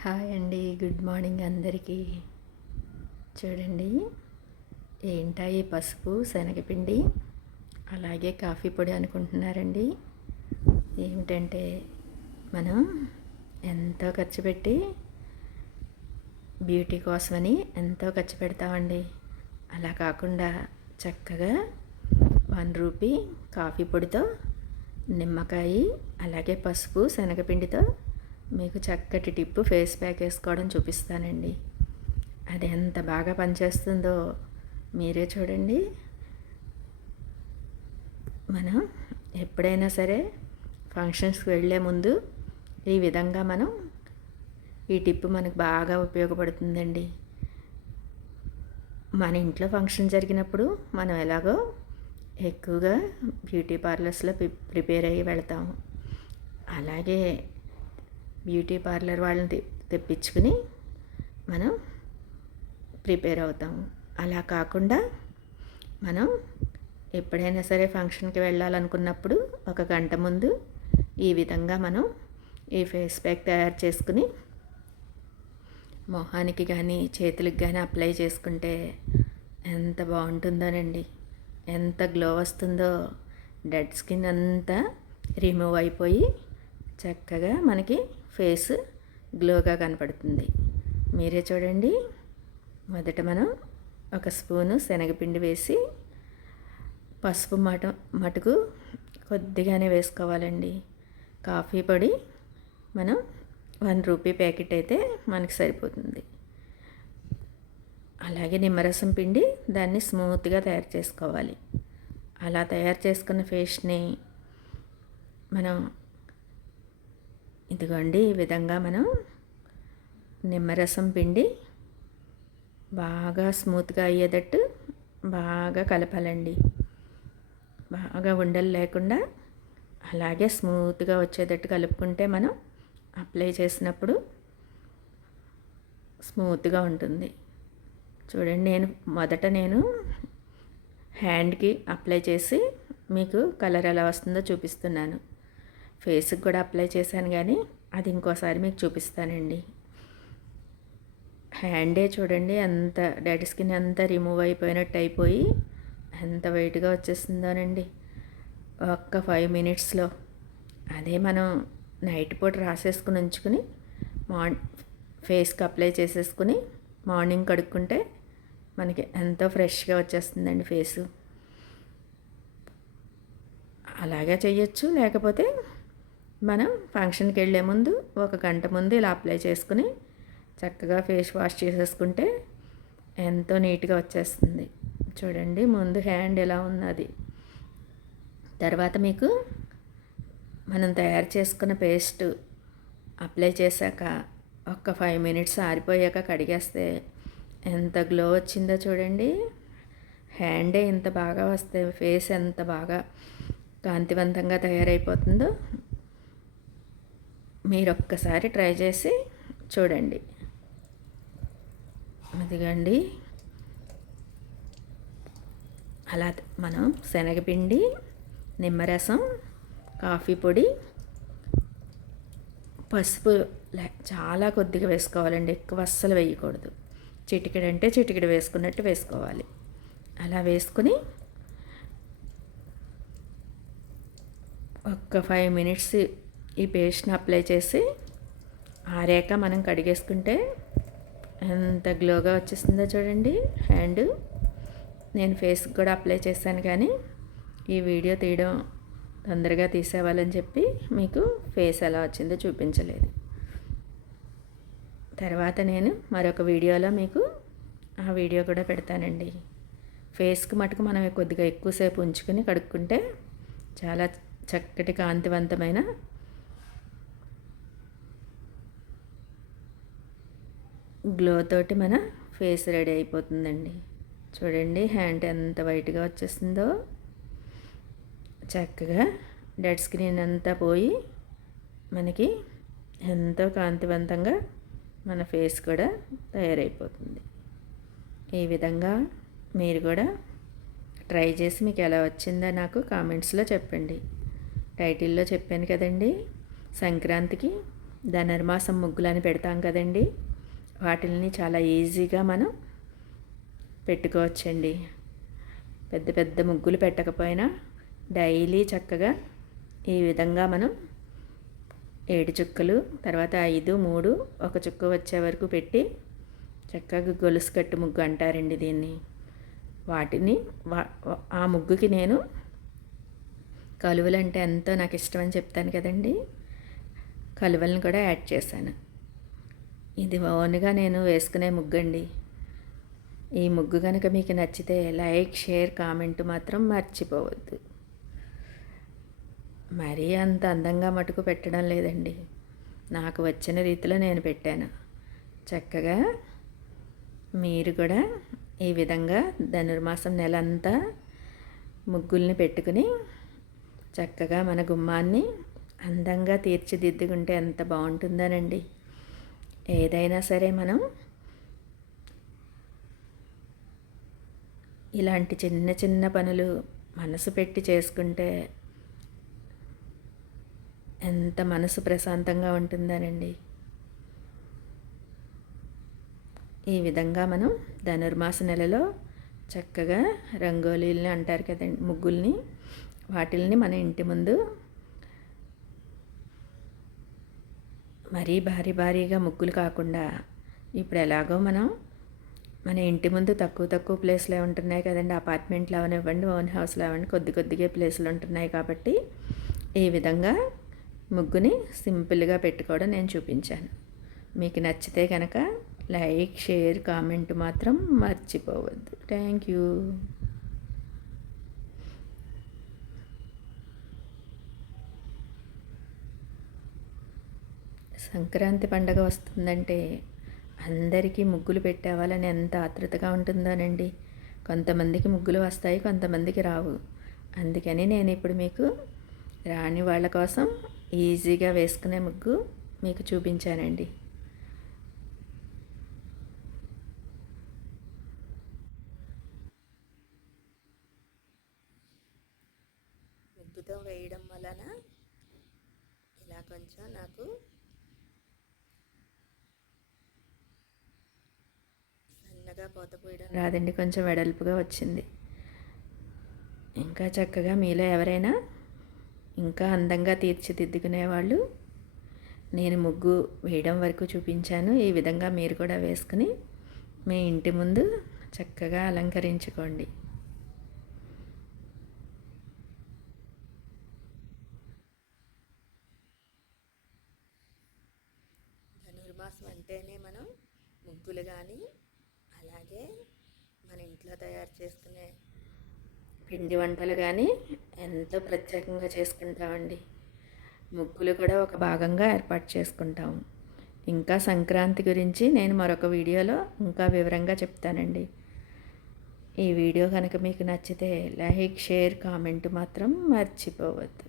Hi అండి good morning అందరికీ. చూడండి ఏంటా ఈ పసుపు శనగపిండి? అలాగే కాఫీ పొడి అనుకుంటున్నారండి. ఏమిటంటే మనం ఎంతో ఖర్చు పెట్టి బ్యూటీ కోసమని ఎంతో ఖర్చు పెడతామండి. అలా కాకుండా చక్కగా వన్ రూపీ కాఫీ పొడితో నిమ్మకాయ అలాగే పసుపు శనగపిండితో మీకు చక్కటి టిప్పు ఫేస్ ప్యాక్ వేసుకోవడం చూపిస్తానండి. అది ఎంత బాగా పనిచేస్తుందో మీరే చూడండి. మనం ఎప్పుడైనా సరే ఫంక్షన్స్కి వెళ్ళే ముందు ఈ విధంగా మనం ఈ టిప్ మనకు బాగా ఉపయోగపడుతుందండి. మన ఇంట్లో ఫంక్షన్ జరిగినప్పుడు మనం ఎలాగో ఎక్కువగా బ్యూటీ పార్లర్స్లో ప్రిపేర్ అయ్యి వెళ్తాము. అలాగే బ్యూటీ పార్లర్ వాళ్ళని తెప్పించుకుని మనం ప్రిపేర్ అవుతాము అలా కాకుండా మనం ఎప్పుడైనా సరే ఫంక్షన్కి వెళ్ళాలనుకున్నప్పుడు ఒక గంట ముందు ఈ విధంగా మనం ఈ ఫేస్ ప్యాక్ తయారు చేసుకుని మొహానికి కానీ చేతులకు కానీ అప్లై చేసుకుంటే ఎంత బాగుంటుందోనండి. ఎంత గ్లో వస్తుందో. డెడ్ స్కిన్ అంతా రిమూవ్ అయిపోయి చక్కగా మనకి ఫేస్ గ్లోగా కనపడుతుంది. మీరే చూడండి. మొదట మనం ఒక స్పూను శనగపిండి వేసి పసుపు మట మటుకు కొద్దిగానే వేసుకోవాలండి. కాఫీ పొడి మనం వన్ రూపీ ప్యాకెట్ అయితే మనకి సరిపోతుంది. అలాగే నిమ్మరసం పిండి దాన్ని స్మూత్గా తయారు చేసుకోవాలి. అలా తయారు చేసుకున్న ఫేస్ని మనం ఇదిగోండి ఈ విధంగా మనం నిమ్మరసం పిండి బాగా స్మూత్గా అయ్యేటట్టు బాగా కలపాలండి. బాగా ఉండలు లేకుండా అలాగే స్మూత్గా వచ్చేటట్టు కలుపుకుంటే మనం అప్లై చేసినప్పుడు స్మూత్గా ఉంటుంది. చూడండి నేను మొదట నేను హ్యాండ్కి అప్లై చేసి మీకు కలర్ ఎలా వస్తుందో చూపిస్తున్నాను. ఫేస్కి కూడా అప్లై చేశాను కానీ అది ఇంకోసారి మీకు చూపిస్తానండి. హ్యాండే చూడండి ఎంత డెడ్ స్కిన్ అంతా రిమూవ్ అయిపోయినట్టు అయిపోయి ఎంత వెయిట్గా వచ్చేస్తుందోనండి. ఒక్క ఫైవ్ మినిట్స్లో. అదే మనం నైట్ పూట రాసేసుకుని ఉంచుకుని మార్ ఫేస్కి అప్లై చేసేసుకుని మార్నింగ్ కడుక్కుంటే మనకి ఎంతో ఫ్రెష్గా వచ్చేస్తుందండి ఫేసు. అలాగే చేయొచ్చు లేకపోతే మనం ఫంక్షన్కి వెళ్ళే ముందు ఒక గంట ముందు ఇలా అప్లై చేసుకుని చక్కగా ఫేస్ వాష్ చేసేసుకుంటే ఎంతో నీట్గా వచ్చేస్తుంది. చూడండి ముందు హ్యాండ్ ఎలా ఉన్నది. తర్వాత మీకు మనం తయారు చేసుకున్న పేస్ట్ అప్లై చేశాక ఒక ఫైవ్ మినిట్స్ ఆరిపోయాక కడిగేస్తే ఎంత గ్లో వచ్చిందో చూడండి. హ్యాండే ఇంత బాగా వస్తే ఫేస్ ఎంత బాగా కాంతివంతంగా తయారైపోతుందో మీరు ఒక్కసారి ట్రై చేసి చూడండి. అదిగండి అలా మనం శనగపిండి నిమ్మరసం కాఫీ పొడి పసుపు చాలా కొద్దిగా వేసుకోవాలండి. ఎక్కువ అస్సలు వేయకూడదు. చిటికెడంటే చిటికెడు వేసుకున్నట్టు వేసుకోవాలి. అలా వేసుకుని ఒక్క ఫైవ్ మినిట్స్ ఈ పేస్ట్ని అప్లై చేసి ఆరాక మనం కడిగేసుకుంటే ఎంత గ్లోగా వచ్చేస్తుందో చూడండి. హ్యాండ్ నేను ఫేస్కి కూడా అప్లై చేశాను కానీ ఈ వీడియో తీయడం తొందరగా తీసేవాలని చెప్పి మీకు ఫేస్ ఎలా వచ్చిందో చూపించలేదు. తర్వాత నేను మరొక వీడియోలో మీకు ఆ వీడియో కూడా పెడతానండి. ఫేస్కి మటుకు మనం కొద్దిగా ఎక్కువసేపు ఉంచుకొని కడుక్కుంటే చాలా చక్కటి కాంతివంతమైన గ్లో తోటి మన ఫేస్ రెడీ అయిపోతుందండి. చూడండి హ్యాండ్ ఎంత వైట్గా వచ్చేస్తుందో చక్కగా డెడ్ స్క్రీన్ అంతా పోయి మనకి ఎంతో కాంతివంతంగా మన ఫేస్ కూడా తయారైపోతుంది. ఈ విధంగా మీరు కూడా ట్రై చేసి మీకు ఎలా వచ్చిందో నాకు కామెంట్స్లో చెప్పండి. టైటిల్లో చెప్పాను కదండి సంక్రాంతికి ధనుర్మాసం ముగ్గులని పెడతాం కదండీ. వాటిని చాలా ఈజీగా మనం పెట్టుకోవచ్చండి. పెద్ద పెద్ద ముగ్గులు పెట్టకపోయినా డైలీ చక్కగా ఈ విధంగా మనం ఏడు చుక్కలు తర్వాత ఐదు మూడు ఒక చుక్క వచ్చే వరకు పెట్టి చక్కగా గొలుసు కట్టు ముగ్గు అంటారండి దీన్ని. వాటిని ఆ ముగ్గుకి నేను కలువలు అంటే ఎంతో నాకు ఇష్టం అని చెప్తాను కదండి. కలువలను కూడా యాడ్ చేశాను. ఇది ఓన్గా నేను వేసుకునే ముగ్గు అండి ఈ ముగ్గు కనుక మీకు నచ్చితే లైక్ షేర్ కామెంట్ మాత్రం మర్చిపోవద్దు. మరీ అంత అందంగా మటుకు పెట్టడం లేదండి. నాకు వచ్చిన రీతిలో నేను పెట్టాను. చక్కగా మీరు కూడా ఈ విధంగా ధనుర్మాసం నెల అంతా ముగ్గుల్ని పెట్టుకుని చక్కగా మన గుమ్మాన్ని అందంగా తీర్చిదిద్దుకుంటే ఎంత బాగుంటుందనండి. ఏదైనా సరే మనం ఇలాంటి చిన్న చిన్న పనులు మనసు పెట్టి చేసుకుంటే ఎంత మనసు ప్రశాంతంగా ఉంటుందనండి. ఈ విధంగా మనం ధనుర్మాస నెలలో చక్కగా రంగోలీలని అంటారు కదండి ముగ్గుల్ని వాటిల్ని మన ఇంటి ముందు మరీ భారీ భారీగా ముగ్గులు కాకుండా ఇప్పుడు ఎలాగో మనం మన ఇంటి ముందు తక్కువ తక్కువ ప్లేస్లో ఉంటున్నాయి కదండి. అపార్ట్మెంట్లు అవనివ్వండి ఓన్ హౌస్లు అవ్వండి కొద్ది కొద్దిగా ప్లేసులు ఉంటున్నాయి కాబట్టి ఈ విధంగా ముగ్గుని సింపుల్గా పెట్టుకోవడం నేను చూపించాను. మీకు నచ్చితే కనుక లైక్ షేర్ కామెంట్ మాత్రం మర్చిపోవద్దు. Thank you. సంక్రాంతి పండగ వస్తుందంటే అందరికీ ముగ్గులు పెట్టేవాళ్ళని ఎంత ఆతృతగా ఉంటుందోనండి. కొంతమందికి ముగ్గులు వస్తాయి కొంతమందికి రావు. అందుకని నేను ఇప్పుడు మీకు రాని వాళ్ళ కోసం ఈజీగా వేసుకునే ముగ్గు మీకు చూపించానండి. ముగ్గుతో వేయడం వలన ఇలా కొంచెం నాకు సన్నగా పోత పోయడం. రాదండి కొంచెం వెడల్పుగా వచ్చింది. ఇంకా చక్కగా మీలో ఎవరైనా ఇంకా అందంగా తీర్చిదిద్దుకునే వాళ్ళు నేను ముగ్గు వేయడం వరకు చూపించాను. ఈ విధంగా మీరు కూడా వేసుకుని మీ ఇంటి ముందు చక్కగా అలంకరించుకోండి. ధనుర్మాసం అంటేనే మనం ముగ్గులు కానీ అలాగే మన ఇంట్లో తయారు చేసుకునే పిండి వంటలు కానీ ఎంతో ప్రత్యేకంగా చేసుకుంటామండి. ముగ్గులు కూడా ఒక భాగంగా ఏర్పాటు చేసుకుంటాము ఇంకా సంక్రాంతి గురించి నేను మరొక వీడియోలో ఇంకా వివరంగా చెప్తానండి. ఈ వీడియో కనుక మీకు నచ్చితే లైక్ షేర్ కామెంట్ మాత్రం మర్చిపోవద్దు.